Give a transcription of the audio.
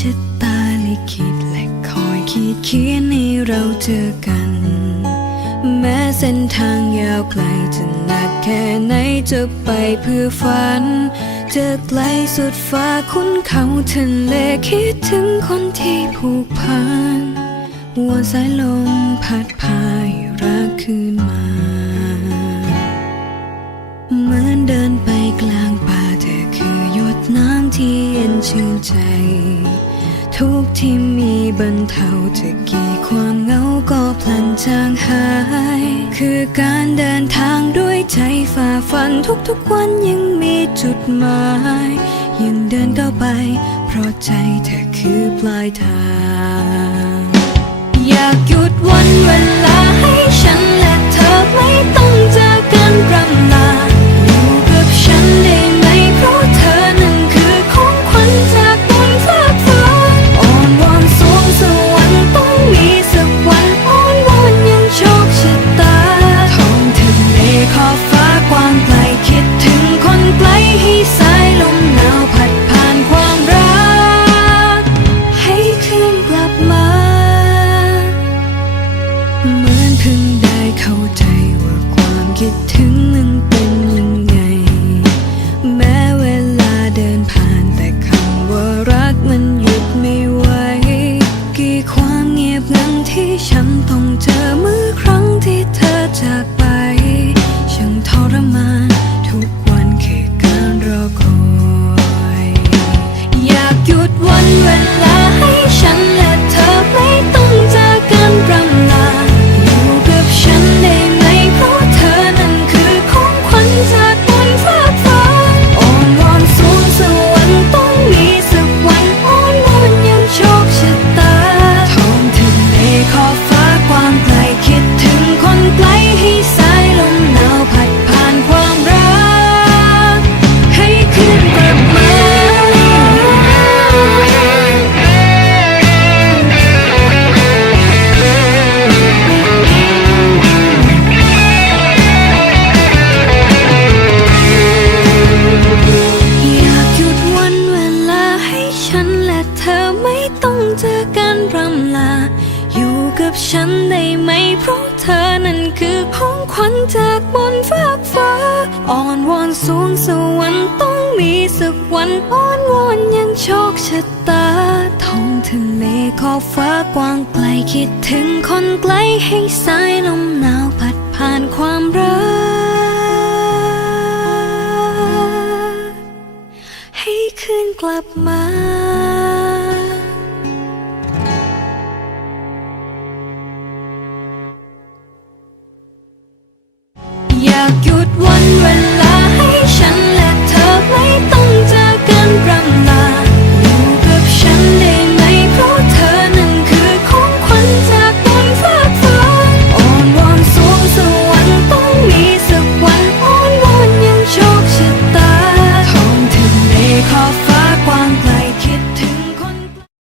ชะตาลิขีดเขียนให้เราเจอกัน แม้เส้นทางยาวไกลจะหนักแค่ไหนจะไปเพื่อฝันจะไกลสุดฟ้าคุ้นเขาทะเลคิดถึงคนที่ผูกพันวันสายลมพัดพายรักคืนมาเหมือนเดินไปกลางป่าเธอคือหยดน้ำที่เย็นชื่นใจ ที่มีบรรเทาจะกี่ความเหงาก็พลันจางหาย คือการเดินทางด้วยใจฝ่าฟันทุกๆวันยังมีจุดหมาย ยังเดินก้าวไป เพราะใจเธอคือปลายทาง อยากหยุดวันเวลาให้ฉันและเธอไม่ต้องเจอกันรำลา กลับมา เหมือนเพิ่งได้เข้าใจว่าความคิดถึงนั้นเป็นยังไง แม้เวลาเดินผ่านแต่คำว่ารักมันหยุดไม่ไหว กี่ความเงียบงันที่ฉัน เจอกันรำลา อยู่กับฉันได้ไหม เพราะเธอนั้นคือของขวัญจากบนฟากฟ้า อ่อนวอนสวงสวรรค์ต้องมีสักวันอ่อนวอนยังโชคชะตาท้องทะเลขอบฟ้ากว้างไกลคิดถึงคนไกลให้สายลมหนาวพัดผ่านความรัก ให้คืนกลับมา